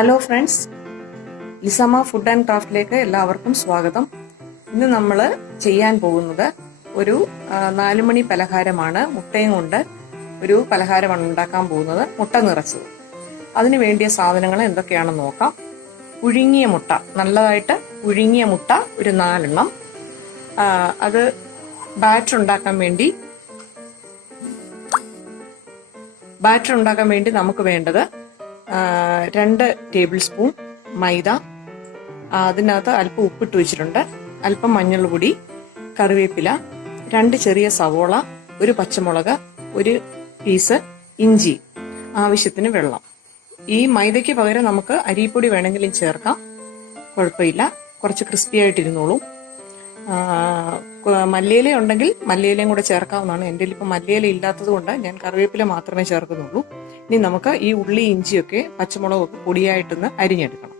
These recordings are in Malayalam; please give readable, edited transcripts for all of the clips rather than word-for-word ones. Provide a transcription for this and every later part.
Hello friends, Lisamma food and ക്രാഫ്റ്റിലേക്ക് എല്ലാവർക്കും സ്വാഗതം. ഇന്ന് നമ്മൾ ചെയ്യാൻ പോകുന്നത് ഒരു 4 മണി പലഹാരമാണ്. മുട്ടയും കൊണ്ട് ഒരു പലഹാരമാണ് ഉണ്ടാക്കാൻ പോകുന്നത്, മുട്ട നിറച്ചത്. അതിന് വേണ്ടിയ സാധനങ്ങൾ എന്തൊക്കെയാണെന്ന് നോക്കാം. പുഴുങ്ങിയ മുട്ട, നല്ലതായിട്ട് പുഴുങ്ങിയ മുട്ട ഒരു 4 എണ്ണം. അത് ബാറ്റർ ഉണ്ടാക്കാൻ വേണ്ടി നമുക്ക് വേണ്ടത് 2 ടേബിൾ സ്പൂൺ മൈദ, അതിനകത്ത് അല്പം ഉപ്പിട്ട് വെച്ചിട്ടുണ്ട്, അല്പം മഞ്ഞൾപ്പൊടി, കറിവേപ്പില, 2 ചെറിയ സവോള, ഒരു പച്ചമുളക്, ഒരു പീസ് ഇഞ്ചി, ആവശ്യത്തിന് വെള്ളം. ഈ മൈദയ്ക്ക് പകരം നമുക്ക് അരിപ്പൊടി വേണമെങ്കിലും ചേർക്കാം, കുഴപ്പമില്ല, കുറച്ച് ക്രിസ്പി ആയിട്ടിരുന്നോളും. മല്ലിയില ഉണ്ടെങ്കിൽ മല്ലിയിലയും കൂടെ ചേർക്കാവുന്നതാണ്. എൻ്റെ ഇപ്പം മല്ലിയില ഇല്ലാത്തത് കൊണ്ട് ഞാൻ കറിവേപ്പില മാത്രമേ ചേർക്കുന്നുള്ളൂ. ഇനി നമുക്ക് ഈ ഉള്ളി, ഇഞ്ചിയൊക്കെ പച്ചമുളകൊക്കെ പൊടിയായിട്ടൊന്ന് അരിഞ്ഞെടുക്കണം.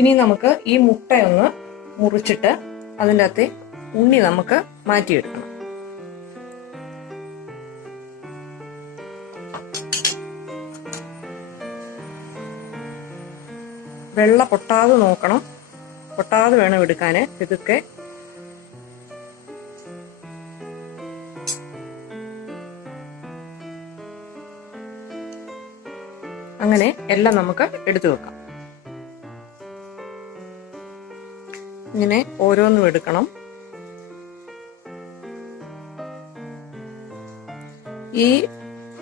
ഇനി നമുക്ക് ഈ മുട്ടയൊന്ന് മുറിച്ചിട്ട് അതിൻ്റെ അകത്തെ ഉണ്ണി നമുക്ക് മാറ്റിയെടുക്കണം. വെള്ള പൊട്ടാതെ നോക്കണം, പൊട്ടാതെ വേണം എടുക്കാന്. ഇതൊക്കെ അങ്ങനെ എല്ലാം നമുക്ക് എടുത്തു വെക്കാം. ഇങ്ങനെ ഓരോന്നും എടുക്കണം. ഈ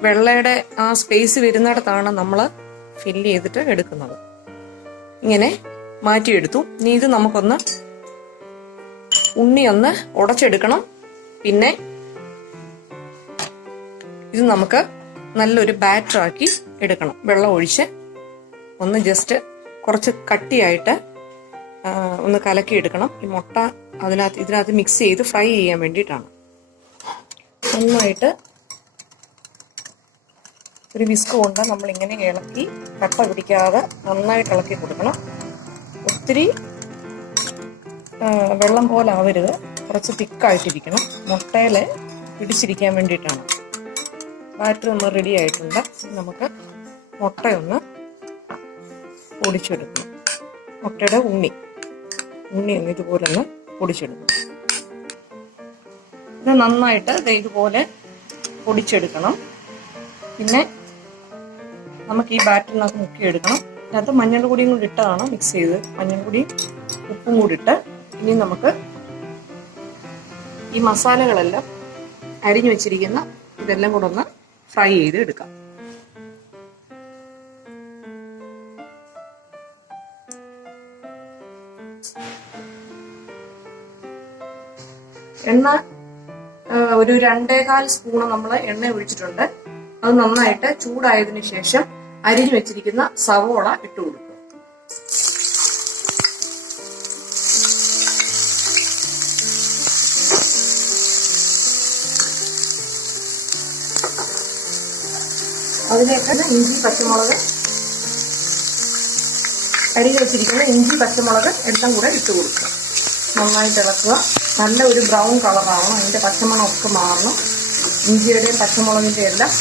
വെള്ളയുടെ ആ സ്പേസ് വരുന്നിടത്താണ് നമ്മൾ ഫില്ല് ചെയ്തിട്ട് എടുക്കുന്നത്. ഇങ്ങനെ മാറ്റിയെടുത്തു. ഇനി ഇത് നമുക്കൊന്ന് ഉണ്ണിയൊന്ന് ഉടച്ചെടുക്കണം. പിന്നെ ഇത് നമുക്ക് നല്ലൊരു ബാറ്ററാക്കി എടുക്കണം. വെള്ളം ഒഴിച്ച് ഒന്ന് ജസ്റ്റ് കുറച്ച് കട്ടിയായിട്ട് ഒന്ന് കലക്കി എടുക്കണം. ഈ മുട്ട ഇതിനകത്ത് മിക്സ് ചെയ്ത് ഫ്രൈ ചെയ്യാൻ വേണ്ടിയിട്ടാണ്. നന്നായിട്ട് ഒരു വിസ്ക് കൊണ്ട് നമ്മളിങ്ങനെ ഇളക്കി കട്ട പിടിക്കാതെ നന്നായിട്ട് ഇളക്കി കൊടുക്കണം. ഒത്തിരി വെള്ളം പോലെ ആവരുത്, കുറച്ച് തിക്കായിട്ടിരിക്കണം. മുട്ടയിൽ പിടിച്ചിരിക്കാൻ വേണ്ടിയിട്ടാണ്. ബാറ്റർ ഒന്ന് റെഡി ആയിട്ടുണ്ട്. നമുക്ക് മുട്ടയൊന്ന് പൊടിച്ചെടുക്കണം. മുട്ടയുടെ ഉണ്ണി ഒന്ന് ഇതുപോലെ ഒന്ന് പൊടിച്ചെടുക്കണം. ഇത് നന്നായിട്ട് ഇതുപോലെ പൊടിച്ചെടുക്കണം. പിന്നെ നമുക്ക് ഈ ബാറ്ററിനകത്ത് മുക്കിയെടുക്കണം. അതിനകത്ത് മഞ്ഞൾപ്പൊടിയും കൂടി ഇട്ടതാണ് മിക്സ് ചെയ്ത്, മഞ്ഞൾപ്പൊടിയും ഉപ്പും കൂടി ഇട്ട്. ഇനി നമുക്ക് ഈ മസാലകളെല്ലാം അരിഞ്ഞു വെച്ചിരിക്കുന്ന ഇതെല്ലാം കൂടെ ഒന്ന് ഫ്രൈ ചെയ്ത് എടുക്കാം. എണ്ണ ഒരു 2.25 സ്പൂണ് നമ്മൾ എണ്ണ ഒഴിച്ചിട്ടുണ്ട്. അത് നന്നായിട്ട് ചൂടായതിനു ശേഷം അരിഞ്ഞു വെച്ചിരിക്കുന്ന സവോള ഇട്ട് കൊടുക്കുക. അതിലേക്ക് ഇഞ്ചി, പച്ചമുളക്, അരിഞ്ഞു വെച്ചിരിക്കുന്ന ഇഞ്ചി, പച്ചമുളക് എല്ലാം കൂടെ ഇട്ട് കൊടുക്കുക. നന്നായിട്ട് ഇളക്കുക. നല്ല ഒരു ബ്രൗൺ കളറാവണം, അതിൻ്റെ പച്ചമണമൊക്കെ മാറണം. ഇഞ്ചിയുടെയും പച്ചമുളകിൻ്റെ എല്ലാം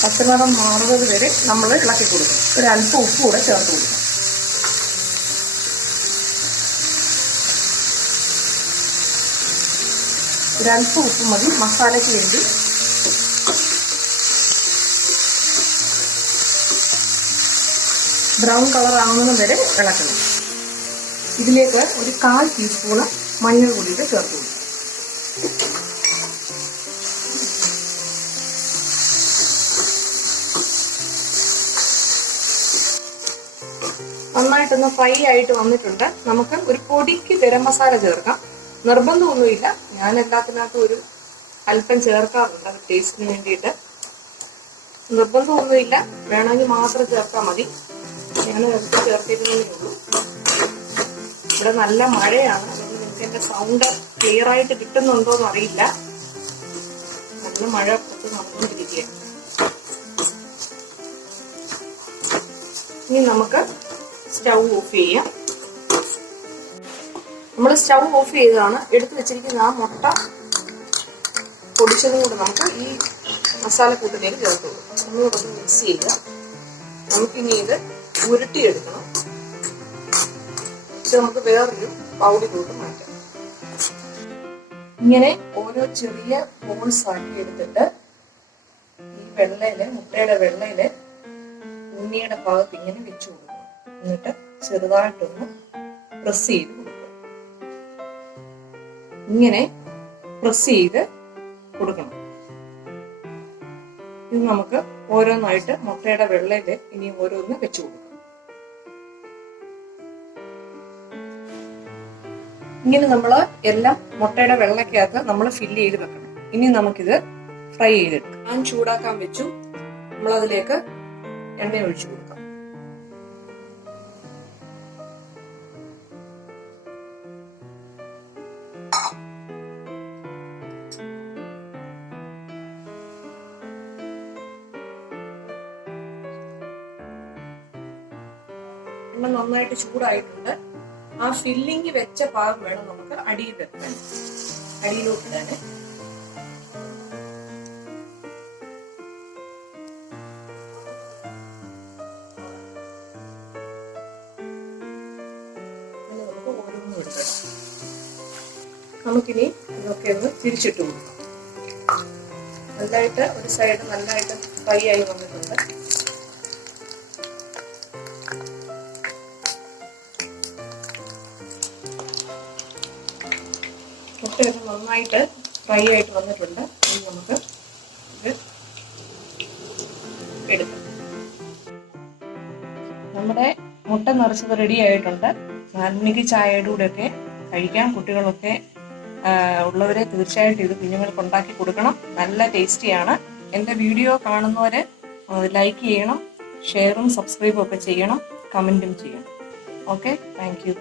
പച്ചനിറം മാറുന്നത് വരെ നമ്മൾ ഇളക്കി കൊടുക്കണം. ഒരു അല്പം ഉപ്പ് കൂടെ ചേർത്ത് കൊടുക്കണം. ഒരല്പം ഉപ്പ് മതി മസാലയ്ക്ക് വേണ്ടി. ബ്രൗൺ കളർ ആവുന്നത് വരെ ഇളക്കണം. ഇതിലേക്ക് ഒരു 1/4 ടീസ്പൂണ് മഞ്ഞൾ പൊടിയിട്ട് ചേർത്ത് കൊടുക്കും. നന്നായിട്ടൊന്ന് ഫ്രൈ ആയിട്ട് വന്നിട്ടുണ്ട്. നമുക്ക് ഒരു പൊടിക്ക് ഗരം മസാല ചേർക്കാം. നിർബന്ധമൊന്നുമില്ല, ഞാൻ എല്ലാത്തിനകത്തും ഒരു അല്പം ചേർക്കാറുണ്ട് അത് ടേസ്റ്റിന് വേണ്ടിയിട്ട്. നിർബന്ധമൊന്നുമില്ല, വേണമെങ്കിൽ മാത്രം ചേർത്താൽ മതി. ഞാൻ എടുത്ത് ചേർത്തിരുന്നേ ഉള്ളൂ. ഇവിടെ നല്ല മഴയാണ്, അതുകൊണ്ട് നിങ്ങൾക്ക് എന്റെ സൗണ്ട് ക്ലിയർ ആയിട്ട് കിട്ടുന്നുണ്ടോ എന്ന് അറിയില്ല. നല്ല മഴ പുറത്ത് നടന്നുകൊണ്ടിരിക്കുകയാണ്. ഇനി നമുക്ക് സ്റ്റൗ ഓഫ് ചെയ്യാം. നമ്മൾ സ്റ്റൗ ഓഫ് ചെയ്തതാണ്. എടുത്തു വെച്ചിരിക്കുന്ന ആ മുട്ട പൊടിച്ചതും കൂടെ നമുക്ക് ഈ മസാലക്കൂട്ടിലേക്ക് ചേർത്ത് കൊടുക്കും. ഒന്നുകൂടെ ഒന്ന് മിക്സ് ചെയ്യുക. നമുക്കിനി ഇത് ഉരുട്ടിയെടുക്കണം. ഇത് നമുക്ക് വേറൊരു ബൗളിലോട്ട് മാറ്റാം. ഇങ്ങനെ ഓരോ ചെറിയ ബോൾസ് ആക്കി എടുത്തിട്ട് ഈ വെള്ളയില്, മുട്ടയുടെ വെള്ളയില് ഉണ്ണിയുടെ ഭാഗത്ത് ഇങ്ങനെ വെച്ചു കൊടുക്കണം. എന്നിട്ട് ചെറുതായിട്ടൊന്ന് പ്രസ് ചെയ്ത് കൊടുക്കണം. ഇങ്ങനെ പ്രസ് ചെയ്ത് കൊടുക്കണം. ഇത് നമുക്ക് ഓരോന്നായിട്ട് മുട്ടയുടെ വെള്ളയില് ഇനി ഓരോന്ന് വെച്ചു കൊടുക്കണം. ഇങ്ങനെ നമ്മള് എല്ലാം മുട്ടയുടെ വെള്ളക്കകത്ത് നമ്മൾ ഫില്ല് ചെയ്ത് വെക്കണം. ഇനി നമുക്കിത് ഫ്രൈ ചെയ്തെടുക്കാം. പാൻ ചൂടാക്കാൻ വെച്ചു. നമ്മളതിലേക്ക് എണ്ണ ഒഴിച്ചു കൊടുക്കാം. എണ്ണ നന്നായിട്ട് ചൂടായിട്ടുണ്ട്. ആ ഫില്ലിങ് വെച്ച ഭാഗം വേണം നമുക്ക് അടിയിൽ വെക്കാൻ, അടിയിലോട്ടിടാൻ. നമുക്ക് ഓരോന്നും എടുക്കണം. നമുക്കിനി ഇതൊക്കെ ഒന്ന് തിരിച്ചിട്ട് കൊടുക്കാം. നല്ലതായിട്ട് ഒരു സൈഡ് നല്ലതായിട്ട് ഫ്രൈ ആയി വന്നിട്ടുണ്ട്. മുട്ടയൊക്കെ നന്നായിട്ട് ഫ്രൈ ആയിട്ട് വന്നിട്ടുണ്ട്. ഇനി നമുക്ക് ഇത് എടുക്കാം. നമ്മുടെ മുട്ട നിറച്ചത് റെഡി ആയിട്ടുണ്ട്. 4 മണിക്ക് ചായയുടെ കൂടെയൊക്കെ കഴിക്കാം. കുട്ടികളൊക്കെ ഉള്ളവരെ തീർച്ചയായിട്ടും ഇത് കുഞ്ഞുങ്ങൾക്ക് ഉണ്ടാക്കി കൊടുക്കണം. നല്ല ടേസ്റ്റിയാണ്. എൻ്റെ വീഡിയോ കാണുന്നവര് ലൈക്ക് ചെയ്യണം, ഷെയറും സബ്സ്ക്രൈബും ഒക്കെ ചെയ്യണം, കമൻറ്റും ചെയ്യണം. Okay, thank you.